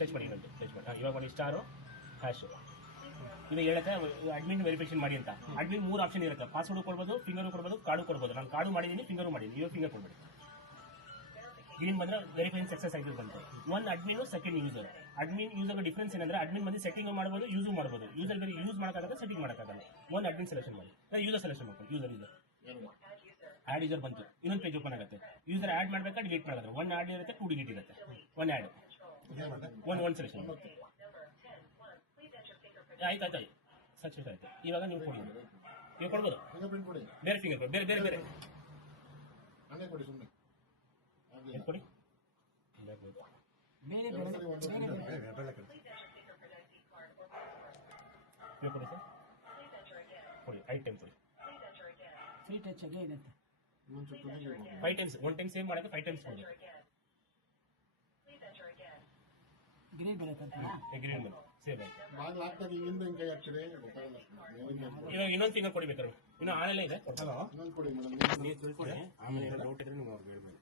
touch ಮಾಡಿ ಇನ್ನೊಂದು touch ಮಾಡಿ ಇವಾಗ ಮಾಡಿ ಸ್ಟಾರು ಹ್ಯಾಶ್ ಇವಾಗ ಹೇಳುತ್ತೆ ಅಡ್ಮಿನ್ ವೆರಿಫಿಕೇಶನ್ ಮಾಡಿ ಅಂತ ಅಡ್ಮಿನ್ 3 ಆಪ್ಷನ್ ಇರುತ್ತೆ ಪಾಸ್ವರ್ಡ್ ಕೊಡ್ಬೋದು ಫಿಂಗರ್ ಕೊಡ್ಬೋದು ಕಾರ್ಡು ಕೊಡ್ಬೋದು ನಾನು ಕಾರ್ಡು ಮಾಡಿದ್ದೀನಿ ಫಿಂಗರ್ ಮಾಡಿದ್ದೀನಿ ಇವಾಗ ಫಿಂಗರ್ ಕೊಡ್ಬೇಡಿ ಗ್ರೀನ್ ಬಂದ್ರೆ ವೆರಿಫೈನ್ ಸಕ್ಸಸ್ ಆಗಿದೆ ಬಂತು one admin second user admin user difference ಏನಂದ್ರೆ ಅಡ್ಮಿನ್ ಬಂದು ಸೆಟ್ಟಿಂಗ್ ಮಾಡಬಹುದು ಯೂಸ್ ಮಾಡಬಹುದು ಯೂಸರ್ ಬೇರೆ ಯೂಸ್ ಮಾಡಕ್ಕಾಗಲ್ಲ ಸೆಟ್ಟಿಂಗ್ ಮಾಡಕ್ಕಾಗಲ್ಲ ಒನ್ ಅಡ್ಮಿನ್ ಸೆಲೆಕ್ಷನ್ ಮಾಡಿ ಯೂಸರ್ ಸೆಲೆಕ್ಷನ್ ಮಾಡ್ಕೊಂಡು ಯೂಸರ್ ಆಡ್ ಯೂಸರ್ ಬಂತು ಇನ್ನೊಂದು ಪೇಜ್ ಓಪನ್ ಆಗುತ್ತೆ ಯೂಸರ್ ಆಡ್ ಮಾಡ್ಬೇಕಾ ಡಿಲೀಟ್ ಮಾಡಿದ್ರೆ ಒನ್ ಆಡ್ ಇರುತ್ತೆ 2 ಡಿಲೀಟ್ ಇರುತ್ತೆ ಒನ್ ಆಡ್ ಒನ್ ಸೆಲೆಕ್ಷನ್ ಆಯ್ತು ಸಕ್ಸಸ್ ಆಯ್ತು ಇವಾಗ ನೀವು ಕೊಡಿ ನೀವು ಕೊಡ್ಬೋದು ಬೇರೆ ಫಿಂಗರ್ ಕೊಡಿ ಬೇರೆ ಬೇರೆ ಬೇರೆ ಕೊಡಿ ಕೊಡಿ ಸರ್ ಕೊಡಿ 5 ಟೈಮ್ ಕೊಡಿ ಫ್ರೀ ಟಚ್ ಆಗಿ ಇದೆ 5 ಟೈಮ್ಸ್ 1 ಟೈಮ್ ಸೇವ್ ಮಾಡಕ್ಕೆ 5 ಟೈಮ್ಸ್ ಕೊಡಿ ಗ್ರೀನ್ ಬರುತ್ತೆ ಗ್ರೀನ್ ಬಂತು ಸೇವ್ ಆಯ್ತು ಇವಾಗ ಇನ್ನೊಂದು ಫಿಂಗರ್ ಕೊಡಿ ಬೇಕಾದ್ರೆ ಇನ್ನು ಆನೆಲ್ಲ ಇದೆ ಹಲೋ ನೀವು ತಿಳ್ಕೊಳ್ಳಿ ಆಮೇಲೆ ಡೌಟ್ ಇದ್ರೆ ನೀವು ಅವ್ರಿಗೆ ಹೇಳ್ಬೇಕು